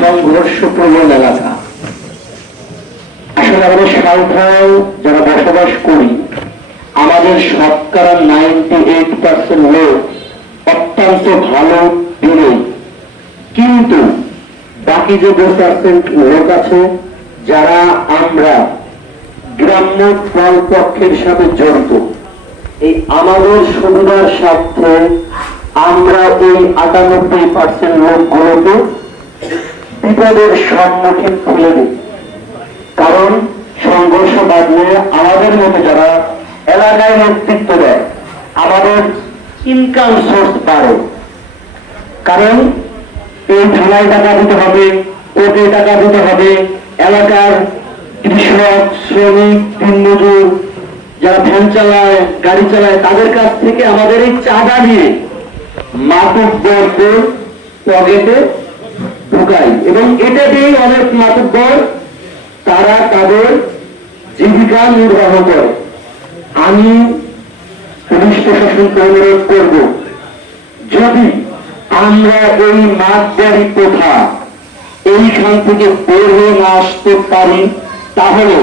সংঘর্ষপ্রবণ এলাকা। আসলে আমাদের সাঁওতাল যারা বসবাস করি, আমাদের শতকরা 98% লোক অত্যন্ত ভালো দিনে, কিন্তু বাকি যে 2% লোক আছে যারা আমরা গ্রাম্য দলপক্ষের সাথে জড়িত, এই আমাদের সুবিধার স্বার্থে আমরা এই 98% লোকগুলোকে বিপদের সম্মুখীন তুলে দিই। কারণ সংঘর্ষ বাঁধলে আমাদের মতো যারা এলাকায় নেতৃত্ব দেয়, আমাদের ইনকাম সোর্স বাড়ে। কারণ এই থানায় টাকা দিতে হবে, কোর্টে টাকা দিতে হবে, এলাকার কৃষক, শ্রমিক, দিনমজুর যারা ভ্যান চালায়, গাড়ি চালায়, তাদের কাছ থেকে আমাদের এই চাঁদা নিয়ে মাতব্বরদের পকেটে ঢুকাই, এবং এটা দিয়েই অনেক মাতব্বর তারা তাদের জীবিকা নির্বাহ করে। আমি পুলিশ প্রশাসনকে অনুরোধ করব, যদি আমরা এই মাতব্বরি প্রথা এইখান থেকে বের হয়ে না আসতে পারি, তাহলে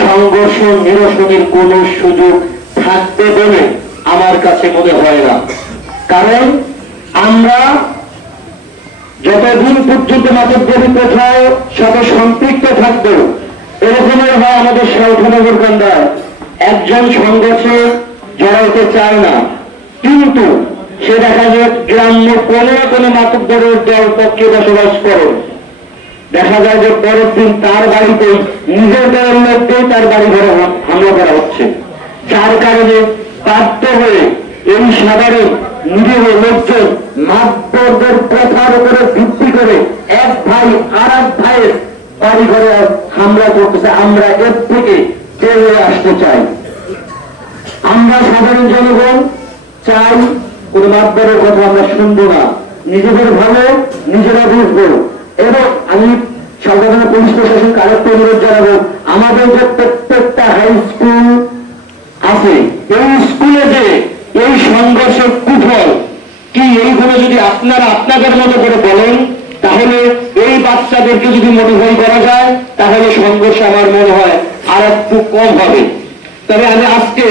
সংঘর্ষ নিরসনের কোন সুযোগ থাকবে বলে আমার কাছে মনে হয় না। কারণ আমরা যতদিন পর্যন্ত মাতব্বরি প্রথায় সাথে সম্পৃক্ত থাকবো, এরকমের হয় আমাদের সাঁওতালনগর কান্দায় একজন সংঘর্ষে জড়াইতে চায় না, কিন্তু সে দেখা যায় গ্রাম্য কোনো মাতব্বরের দল পক্ষে বসবাস করে, দেখা যায় যে পরের দিন তার বাড়িতেই নিজের দলের মধ্যেই তার বাড়ি ঘরে হামলা করা হচ্ছে, যার কারণে বাধ্য হয়ে এই সাধারণ নিরীহ লোকজন মাতব্বরদের প্রথার উপরে ভিত্তি করে এক ভাই আর এক ভাইয়ের বাড়ি ঘরে হামলা করতেছে। আমরা এর থেকে বের হয়ে আসতে চাই। আমরা সাধারণ জনগণ চাই কোন মাতব্বরের কথা আমরা শুনবো না, নিজেদের ভালো নিজেরা বুঝবো। এবং আমি সাধারণ পুলিশ প্রশাসনকে আরেকটা অনুরোধ জানাবো, আমাদের যে প্রত্যেকটা হাই স্কুল আছে, এই স্কুলে যে এই সংঘর্ষের কুফল কি, এইগুলো যদি আপনারা আপনাদের মতো করে বলেন, তাহলে এই বাচ্চাদেরকে যদি মোটিফাই করা যায়, তাহলে সংঘর্ষ আমার মনে হয় আর একটু কম হবে। তবে আমি আজকে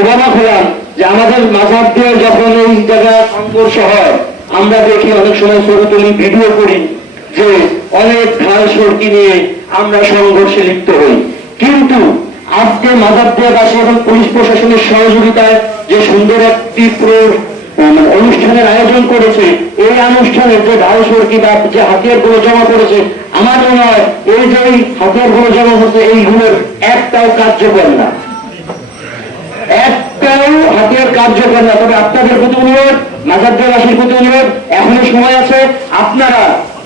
অবাক হলাম যে আমাদের মাঝার দিয়ে যখন এই জায়গায় সংঘর্ষ হয়, আমরা দেখি অনেক সময় ছবি তুলি, ভিডিও করি যে অনেক ঢাল সড়কি নিয়ে আমরা সংঘর্ষে লিপ্ত হই। কিন্তু আজকে মাদারদিয়াবাসী এবং পুলিশ প্রশাসনের সহযোগিতায় যে সুন্দর একটি অনুষ্ঠানের আয়োজন করেছে, এই অনুষ্ঠানের যে ঢাল সড়কি বা যে হাতিয়ার গুলো জমা করেছে, আমার মনে হয় এই যে হাতিয়ার গুলো জমা হচ্ছে, এইগুলোর একটাও কার্যকর না, একটাও হাতিয়ার কার্যকর না। তবে আপনাদের প্রতি অনুরোধ, মাদারদিয়াবাসীর প্রতি অনুরোধ, এখনো সময় আছে, আপনারা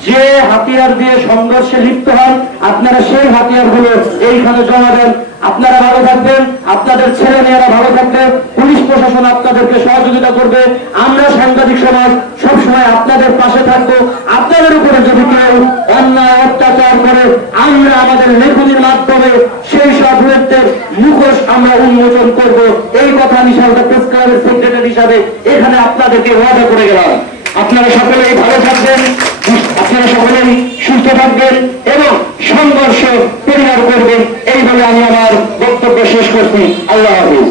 যে হাতিয়ার দিয়ে সংঘর্ষে লিপ্ত হন, আপনারা সেই হাতিয়ার গুলো এইখানে জমা দেন। আপনারা ভালো থাকবেন, আপনাদের ছেলে মেয়েরা ভালো থাকবে, পুলিশ প্রশাসন আপনাদেরকে সহযোগিতা করবে। আমরা সাংবাদিক সমাজ সবসময় আপনাদের পাশে থাকবো। আপনাদের উপরে যদি কেউ অন্যায় অত্যাচার করে, আমরা আমাদের লেখনির মাধ্যমে সেই সব লোকদের মুখোশ আমরা উন্মোচন করব। এই কথা আমি সাঁওতাল প্রেস ক্লাবের সেক্রেটারি হিসাবে এখানে আপনাদেরকে ওয়াদা করে গেলাম। আপনারা সকলেই ভালো থাকবেন, আপনারা সকলেই সুস্থ থাকবেন এবং সংঘর্ষ পরিহার করবেন, এই বলে আমি আমার বক্তব্য শেষ করছি। আল্লাহ হাফেজ।